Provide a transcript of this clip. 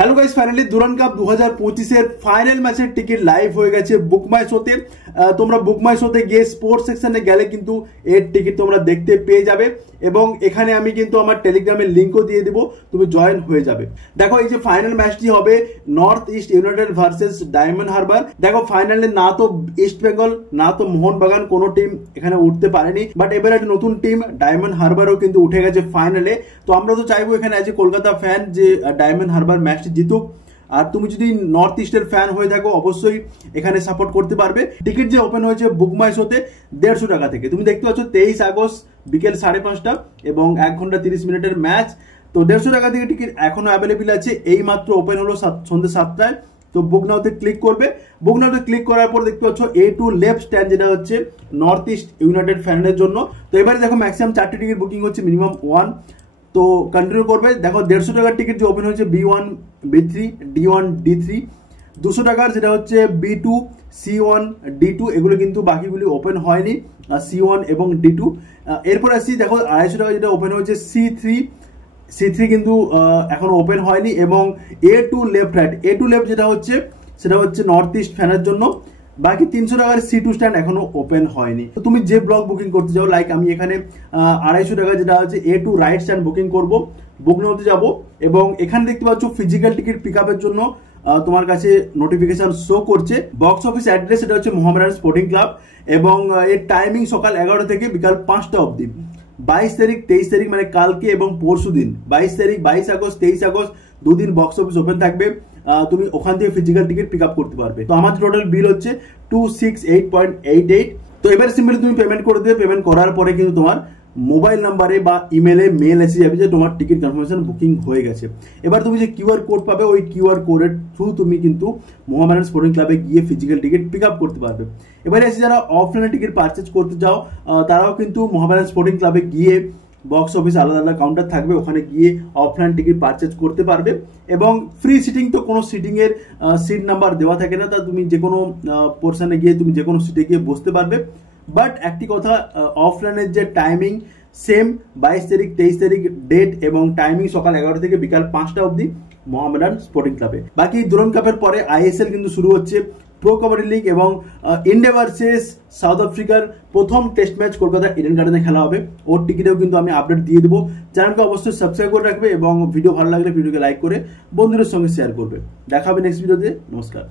Hello guys, finally দুরান cup 2025 এর final ম্যাচের ticket live হয়ে গেছে বুক মাই শোতে। তোমরা বুক মাই শোতে গিয়ে স্পোর্টস সেকশনে গেলে কিন্তু এর টিকিট তোমরা দেখতে পেয়ে যাবে এবং এখানে আমি কিন্তু আমার টেলিগ্রামের লিংকও দিয়ে দিব, তুমি জয়েন হয়ে যাবে। দেখো এই যে ফাইনাল ম্যাচটি হবে north east United versus diamond Harbour. দেখো ফাইনালে না তো ইস্ট বেঙ্গল না তো মোহনবাগান কোনো টিম এখানে উঠতে পারেনি, বাট এবার একটা নতুন টিম ডায়মন্ড হারবারও কিন্তু উঠে গেছে ফাইনালে। তো আমরা তো চাইবো এখানে অ্যাজ এ কলকাতা ফ্যান যে ডায়মন্ড হারবার ম্যাচটি জিতুক। আর তুমি যদি নর্থ ইস্টের ফ্যান হয়ে থাকো অবশ্যই এখানে সাপোর্ট করতে পারবে। টিকিট যে ওপেন হয়েছে বুক মাই শোতে 150 টাকা থেকে। তুমি দেখতে পাচ্ছ 23 আগস্ট বিকেল 5:30 এবং 1 ঘন্টা 30 মিনিটের ম্যাচ। তো 150 টাকা থেকে টিকিট এখনো অ্যাভেলেবেল আছে, এই মাত্র ওপেন হলো সন্ধ্যে 7টায়। তো বুক নাওতে ক্লিক করবে। বুক নাওতে ক্লিক করার পর দেখতে পাচ্ছ A2 লেফট স্ট্যান্ড, যেটা হচ্ছে নর্থ ইস্ট ইউনাইটেড ফ্যানের জন্য। তো এবারে দেখো ম্যাক্সিমাম 4টি টিকিট বুকিং হচ্ছে, মিনিমাম 1। তো কন্টিনিউ করবে। দেখো 150 টাকার টিকিট যে ওপেন হয়েছে B1 B3 D1 D3, 200 টাকার যেটা হচ্ছে B2 C1 D2, এগুলো কিন্তু বাকিগুলি ওপেন হয়নি, C1 এবং D2। এরপর আসছি, দেখো 250 টাকা যেটা ওপেন হয়েছে C3 কিন্তু এখনো ওপেন হয়নি, এবং A2 left right A2 left যেটা হচ্ছে সেটা হচ্ছে নর্থ ইস্ট ফ্যানের জন্য। বাকি 300 টাকার C2 স্ট্যান্ড এখনো ওপেন হয়নি। তো তুমি যে ব্লক বুকিং করতে যাও, লাইক আমি এখানে 250 টাকা যেটা হচ্ছে A2 রাইট স্ট্যান্ড বুকিং করব, বুক নাওতে যাব এবং এখানে দেখতে পাচ্ছ ফিজিক্যাল টিকিট পিক আপের জন্য তোমার কাছে নোটিফিকেশন শো করছে। বক্স অফিস অ্যাড্রেস এটা হচ্ছে মোহামেডান স্পোর্টিং ক্লাব এবং এর টাইমিং সকাল 11টা থেকে বিকাল 5টা অবধি। 22 তারিখ 23 তারিখ মানে কালকে এবং পরশু দিন 22 তারিখ 22 আগস্ট 23 আগস্ট দুদিন বক্স অফিস ওপেন থাকবে। তুমি ওখান থেকে ফিজিক্যাল টিকিট পিক আপ করতে পারবে। তো আমার টোটাল বিল হচ্ছে 268.88। তো এবার সিম্পলি তুমি পেমেন্ট করে দেবে। পেমেন্ট করার পরে কিন্তু তোমার মোবাইল নাম্বারে বা ইমেলে মেল এসে যাবে যে তোমার টিকিট কনফার্মেশন বুকিং হয়ে গেছে। এবার তুমি যে কিউআর কোড পাবে, ওই কিউআর কোডের থ্রু তুমি কিন্তু মোহামেডান স্পোর্টিং ক্লাবে গিয়ে ফিজিক্যাল টিকিট পিক আপ করতে পারবে। এবারে এসে যারা অফলাইনে টিকিট পারচেজ করতে যাও, তারাও কিন্তু মোহামেডান স্পোর্টিং ক্লাবে গিয়ে বক্স অফিস আলাদা আলাদা কাউন্টার থাকবে, ওখানে গিয়ে অফলাইন টিকিট পারচেজ করতে পারবে। এবং ফ্রি সিটিং, তো কোনো সিটিং এর সিট নাম্বার দেওয়া থাকে না, তা তুমি যে কোনো পোর্শনে গিয়ে তুমি যে কোনো সিটে গিয়ে বসতে পারবে। বাট একটি কথা, অফলাইনের যে টাইমিং সেম 22 তারিখ 23 তারিখ ডেট এবং টাইমিং সকাল 11টা থেকে বিকাল 5টা অবধি মোহামেডান স্পোর্টিং ক্লাবে। বাকি দুরান কাপের পরে ISL কিন্তু শুরু হচ্ছে, প্রো কাবাডি লিগ এবং ইন্ডিয়া ভার্সেস সাউথ আফ্রিকার প্রথম টেস্ট ম্যাচ কলকাতা ইডেন গার্ডেনে খেলা হবে। ওর টিকিটেও কিন্তু আমি আপডেট দিয়ে দেবো। চ্যানেলকে অবশ্যই সাবস্ক্রাইব করে রাখবে এবং ভিডিও ভালো লাগলে ভিডিওকে লাইক করে বন্ধুদের সঙ্গে শেয়ার করবে। দেখা হবে নেক্সট ভিডিওতে। নমস্কার।